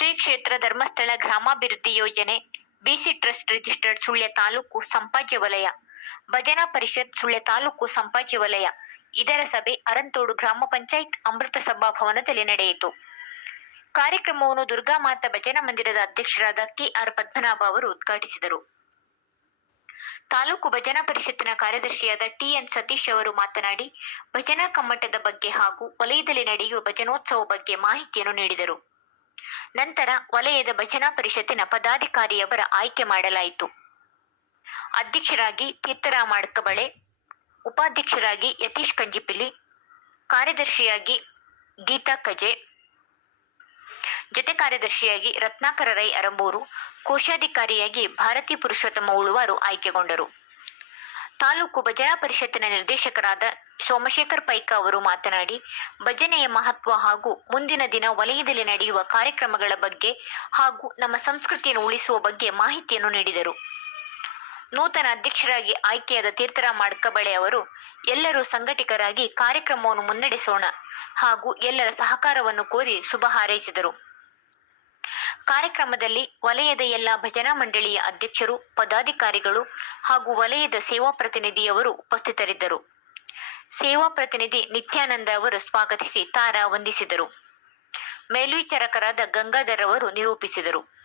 ಶ್ರೀ ಕ್ಷೇತ್ರ ಧರ್ಮಸ್ಥಳ ಗ್ರಾಮಾಭಿವೃದ್ಧಿ ಯೋಜನೆ BC trust registered Sullia taluk Sampaje ವಲಯ ಭಜನಾ ಪರಿಷತ್ ಸುಳ್ಯ ತಾಲೂಕು ಸಂಪಾಜ್ಯ ವಲಯ ಇದರ ಸಭೆ ಅರಂತೋಡು ಗ್ರಾಮ ಪಂಚಾಯತ್ ಅಮೃತ ಸಭಾಭವನದಲ್ಲಿ ನಡೆಯಿತು. ಕಾರ್ಯಕ್ರಮವನ್ನು ದುರ್ಗಾಮಾತಾ ಭಜನಾ ಮಂದಿರದ ಅಧ್ಯಕ್ಷರಾದ ಕೆ.ಆರ್. ಪದ್ಮನಾಭ ಅವರು ಉದ್ಘಾಟಿಸಿದರು. ತಾಲೂಕು ಭಜನಾ ಪರಿಷತ್ತಿನ ಕಾರ್ಯದರ್ಶಿಯಾದ ಟಿ.ಎನ್. ಸತೀಶ್ ಅವರು ಮಾತನಾಡಿ, ಭಜನಾ ಕಮ್ಮಟದ ಬಗ್ಗೆ ಹಾಗೂ ವಲಯದಲ್ಲಿ ನಡೆಯುವ ಭಜನೋತ್ಸವ ಬಗ್ಗೆ ಮಾಹಿತಿಯನ್ನು ನೀಡಿದರು. ನಂತರ ವಲಯದ ಭಜನಾ ಪರಿಷತ್ತಿನ ಪದಾಧಿಕಾರಿಯವರ ಆಯ್ಕೆ ಮಾಡಲಾಯಿತು. ಅಧ್ಯಕ್ಷರಾಗಿ ತೀರ್ಥರಾಮ ಅಡ್ಕಬಳೆ, ಉಪಾಧ್ಯಕ್ಷರಾಗಿ ಯತೀಶ್ ಕಂಜಿಪಿಲಿ, ಕಾರ್ಯದರ್ಶಿಯಾಗಿ ಗೀತಾ ಕಜೆ, ಜೊತೆ ಕಾರ್ಯದರ್ಶಿಯಾಗಿ ರತ್ನಾಕರ ರೈ ಅರಂಬೂರು, ಕೋಶಾಧಿಕಾರಿಯಾಗಿ ಭಾರತಿ ಪುರುಷೋತ್ತಮ ಉಳುವಾರು ಆಯ್ಕೆಗೊಂಡರು. ತಾಲೂಕು ಭಜನಾ ಪರಿಷತ್ತಿನ ನಿರ್ದೇಶಕರಾದ ಸೋಮಶೇಖರ್ ಪೈಕ ಅವರು ಮಾತನಾಡಿ, ಭಜನೆಯ ಮಹತ್ವ ಹಾಗೂ ಮುಂದಿನ ದಿನ ವಲಯದಲ್ಲಿ ನಡೆಯುವ ಕಾರ್ಯಕ್ರಮಗಳ ಬಗ್ಗೆ ಹಾಗೂ ನಮ್ಮ ಸಂಸ್ಕೃತಿಯನ್ನು ಉಳಿಸುವ ಬಗ್ಗೆ ಮಾಹಿತಿಯನ್ನು ನೀಡಿದರು. ನೂತನ ಅಧ್ಯಕ್ಷರಾಗಿ ಆಯ್ಕೆಯಾದ ತೀರ್ಥರಾಮ ಅಡ್ಕಬಳೆ ಅವರು, ಎಲ್ಲರೂ ಸಂಘಟಕರಾಗಿ ಕಾರ್ಯಕ್ರಮವನ್ನು ಮುನ್ನಡೆಸೋಣ ಹಾಗೂ ಎಲ್ಲರ ಸಹಕಾರವನ್ನು ಕೋರಿ ಶುಭ ಹಾರೈಸಿದರು. ಕಾರ್ಯಕ್ರಮದಲ್ಲಿ ವಲಯದ ಎಲ್ಲ ಭಜನಾ ಮಂಡಳಿಯ ಅಧ್ಯಕ್ಷರು, ಪದಾಧಿಕಾರಿಗಳು ಹಾಗೂ ವಲಯದ ಸೇವಾ ಪ್ರತಿನಿಧಿಯವರು ಉಪಸ್ಥಿತರಿದ್ದರು. ಸೇವಾ ಪ್ರತಿನಿಧಿ ನಿತ್ಯಾನಂದ ಅವರು ಸ್ವಾಗತಿಸಿ ತಾರಾ ವಂದಿಸಿದರು. ಮೇಲ್ವಿಚಾರಕರಾದ ಗಂಗಾಧರ್ ಅವರು ನಿರೂಪಿಸಿದರು.